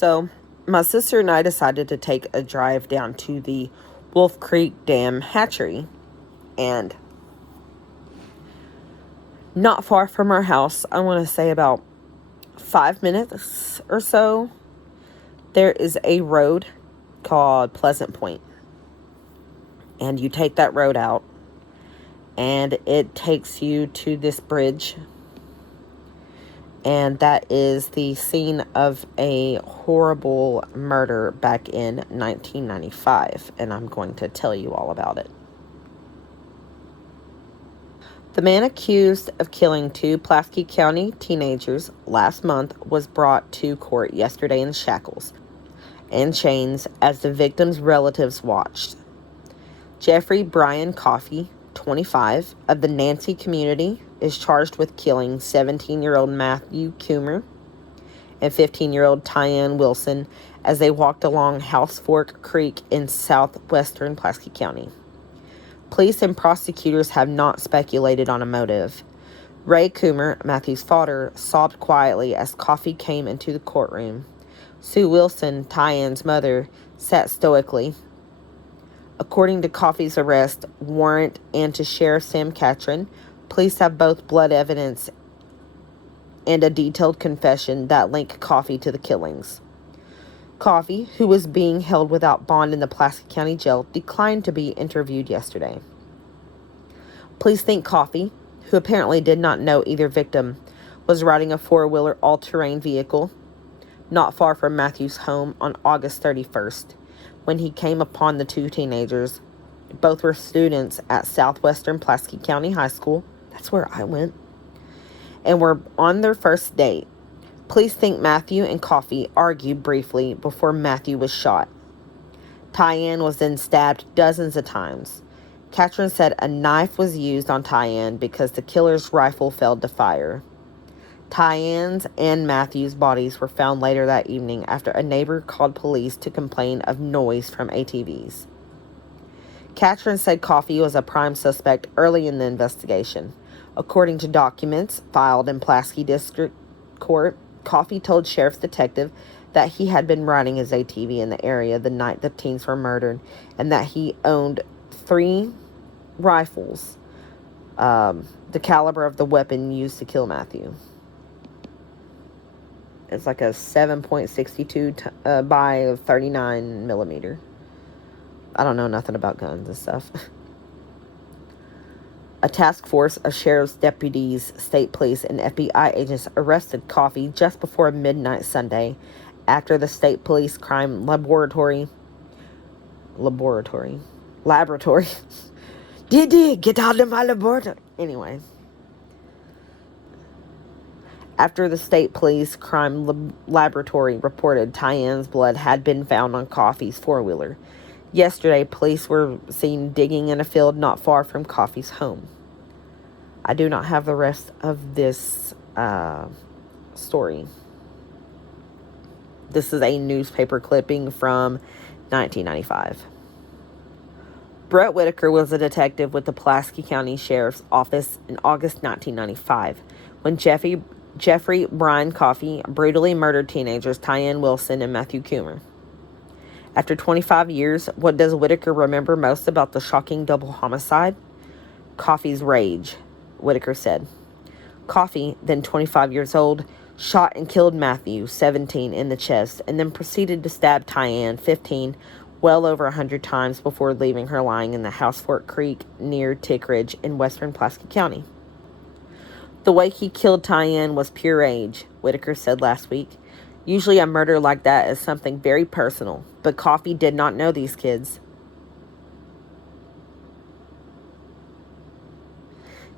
So, my sister and I decided to take a drive down to the Wolf Creek Dam hatchery, and not far from our house, I want to say about 5 minutes or so, there is a road called Pleasant Point. And you take that road out, and it takes you to this bridge. And that is the scene of a horrible murder back in 1995. And I'm going to tell you all about it. The man accused of killing two Pulaski County teenagers last month was brought to court yesterday in shackles and chains as the victims' relatives watched. Jeffrey Brian Coffey, 25, of the Nancy community, is charged with killing 17-year-old Matthew Coomer and 15-year-old Tyann Wilson as they walked along House Fork Creek in southwestern Pulaski County. Police and prosecutors have not speculated on a motive. Ray Coomer, Matthew's father, sobbed quietly as Coffey came into the courtroom. Sue Wilson, Tyann's mother, sat stoically. According to Coffey's arrest warrant and to Sheriff Sam Catron, police have both blood evidence and a detailed confession that link Coffey to the killings. Coffey, who was being held without bond in the Pulaski County Jail, declined to be interviewed yesterday. Police think Coffey, who apparently did not know either victim, was riding a four-wheeler all-terrain vehicle not far from Matthew's home on August 31st. When he came upon the two teenagers. Both were students at Southwestern Pulaski County High School. That's where I went. And were on their first date. Police think Matthew and Coffey argued briefly before Matthew was shot. Tyann was then stabbed dozens of times. Catron said a knife was used on Tyann because the killer's rifle failed to fire. Tyann's and Matthew's bodies were found later that evening after a neighbor called police to complain of noise from ATVs. Catron said Coffey was a prime suspect early in the investigation. According to documents filed in Pulaski District Court, Coffey told Sheriff's detective that he had been riding his ATV in the area the night the teens were murdered and that he owned 3 rifles, the caliber of the weapon used to kill Matthew. It's like a 7.62 by 39 millimeter. I don't know nothing about guns and stuff. A task force of sheriff's deputies, state police, and FBI agents arrested Coffey just before midnight Sunday after the state police crime laboratory. Get out of my laboratory. Anyway. After the state police crime laboratory reported Tyann's blood had been found on Coffey's four-wheeler. Yesterday, police were seen digging in a field not far from Coffey's home. I do not have the rest of this story. This is a newspaper clipping from 1995. Brett Whitaker was a detective with the Pulaski County Sheriff's Office in August 1995 when Jeffrey Brian Coffey brutally murdered teenagers Tyann Wilson and Matthew Coomer. After 25 years, what does Whitaker remember most about the shocking double homicide? Coffey's rage, Whitaker said. Coffey, then 25 years old, shot and killed Matthew, 17, in the chest, and then proceeded to stab Tyann, 15, well over 100 times before leaving her lying in the House Fork Creek near Tick Ridge in western Pulaski County. The way he killed Tyann was pure rage, Whitaker said last week. Usually a murder like that is something very personal, but Coffey did not know these kids.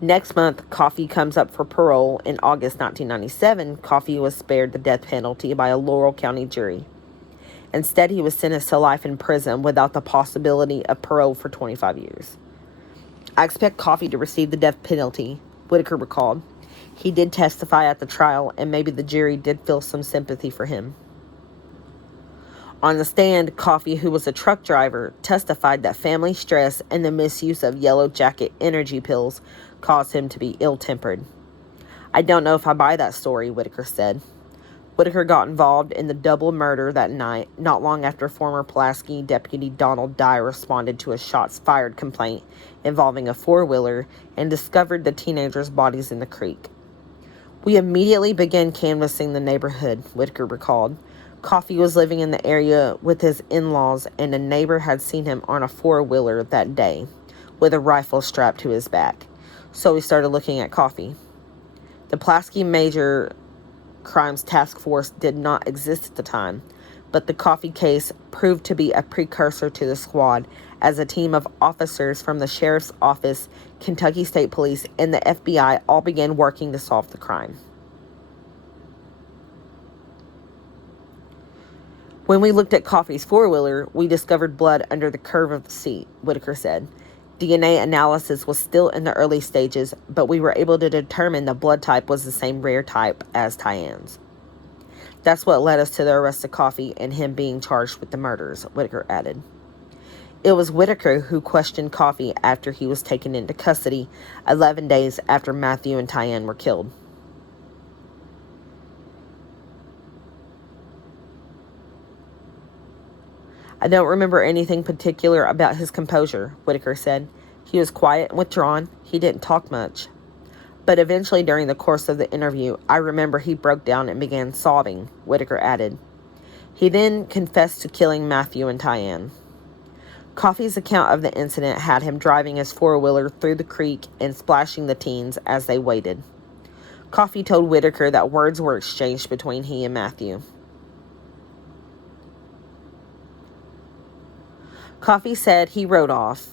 Next month, Coffey comes up for parole. In August 1997, Coffey was spared the death penalty by a Laurel County jury. Instead, he was sentenced to life in prison without the possibility of parole for 25 years. I expect Coffey to receive the death penalty, Whitaker recalled. He did testify at the trial, and maybe the jury did feel some sympathy for him. On the stand, Coffey, who was a truck driver, testified that family stress and the misuse of Yellow Jacket energy pills caused him to be ill-tempered. I don't know if I buy that story, Whitaker said. Whitaker got involved in the double murder that night, not long after former Pulaski Deputy Donald Dye responded to a shots fired complaint involving a four-wheeler and discovered the teenagers' bodies in the creek. We immediately began canvassing the neighborhood, Whitaker recalled. Coffey was living in the area with his in-laws, and a neighbor had seen him on a four-wheeler that day with a rifle strapped to his back. So we started looking at Coffey. The Pulaski Major Crimes Task Force did not exist at the time, but the Coffey case proved to be a precursor to the squad, as a team of officers from the Sheriff's Office, Kentucky State Police, and the FBI all began working to solve the crime. When we looked at Coffey's four-wheeler, we discovered blood under the curve of the seat, Whitaker said. DNA analysis was still in the early stages, but we were able to determine the blood type was the same rare type as Tyann's. That's what led us to the arrest of Coffey and him being charged with the murders, Whitaker added. It was Whitaker who questioned Coffey after he was taken into custody 11 days after Matthew and Tyann were killed. I don't remember anything particular about his composure, Whitaker said. He was quiet and withdrawn. He didn't talk much. But eventually, during the course of the interview, I remember he broke down and began sobbing, Whitaker added. He then confessed to killing Matthew and Tyann. Coffey's account of the incident had him driving his four-wheeler through the creek and splashing the teens as they waited. Coffey told Whitaker that words were exchanged between he and Matthew. Coffey said he rode off,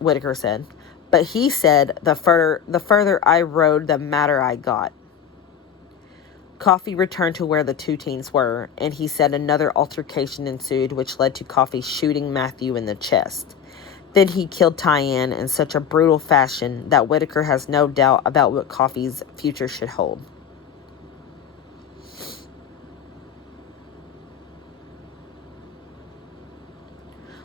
Whitaker said, but he said the further I rode, the madder I got. Coffey returned to where the two teens were, and he said another altercation ensued, which led to Coffey shooting Matthew in the chest. Then he killed Tyann in such a brutal fashion that Whitaker has no doubt about what Coffey's future should hold.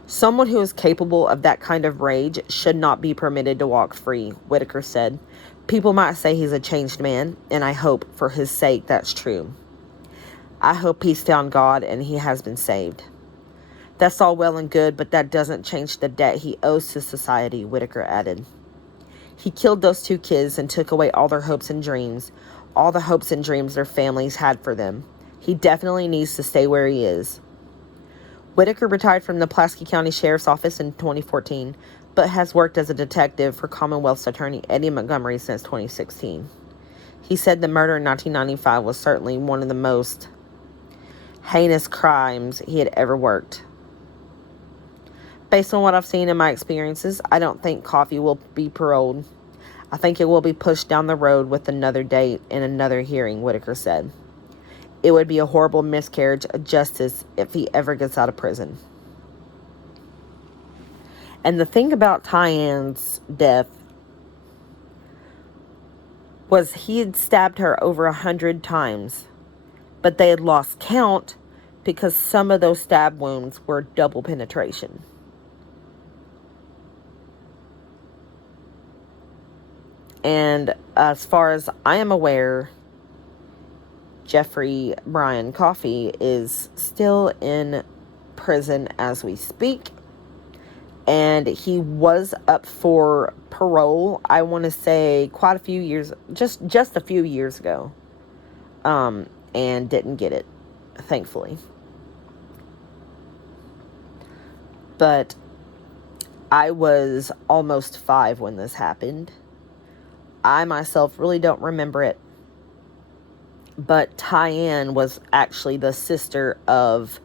Someone who is capable of that kind of rage should not be permitted to walk free, Whitaker said. People might say he's a changed man, and I hope, for his sake, that's true. I hope he's found God and he has been saved. That's all well and good, but that doesn't change the debt he owes to society, Whitaker added. He killed those two kids and took away all their hopes and dreams, all the hopes and dreams their families had for them. He definitely needs to stay where he is. Whitaker retired from the Pulaski County Sheriff's Office in 2014, but has worked as a detective for Commonwealth's Attorney Eddie Montgomery since 2016. He said the murder in 1995 was certainly one of the most heinous crimes he had ever worked. Based on what I've seen in my experiences, I don't think Coffey will be paroled. I think it will be pushed down the road with another date and another hearing, Whitaker said. It would be a horrible miscarriage of justice if he ever gets out of prison. And the thing about Tyann's death was he had stabbed her over 100 times, but they had lost count because some of those stab wounds were double penetration. And as far as I am aware, Jeffrey Brian Coffey is still in prison as we speak. And he was up for parole, I want to say quite a few years, just a few years ago. And didn't get it, thankfully. But I was almost 5 when this happened. I myself really don't remember it. But Tyann was actually the sister of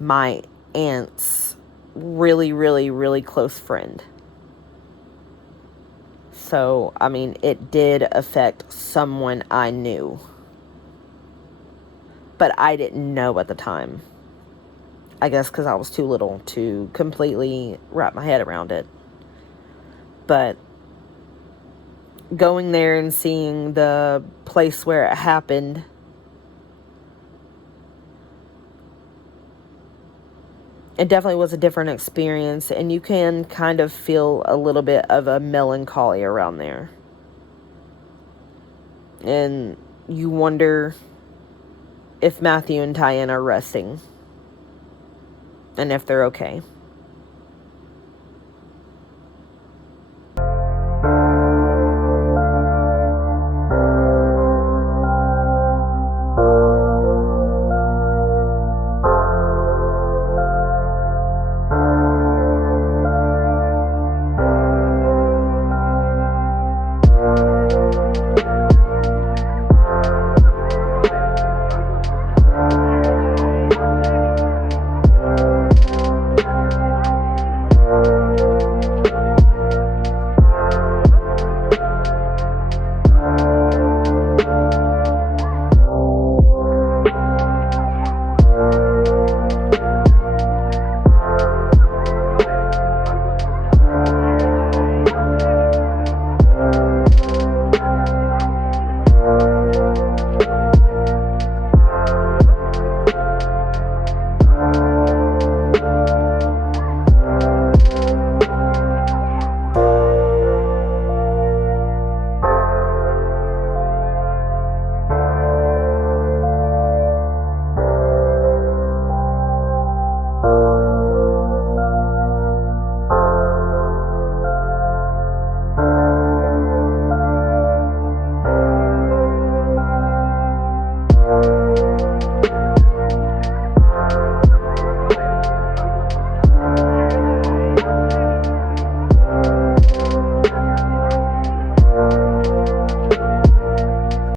my aunt's really, really, really close friend. So, I mean, it did affect someone I knew. But I didn't know at the time. I guess because I was too little to completely wrap my head around it. But going there and seeing the place where it happened, it definitely was a different experience, and you can kind of feel a little bit of a melancholy around there. And you wonder if Matthew and Tyann are resting and if they're okay.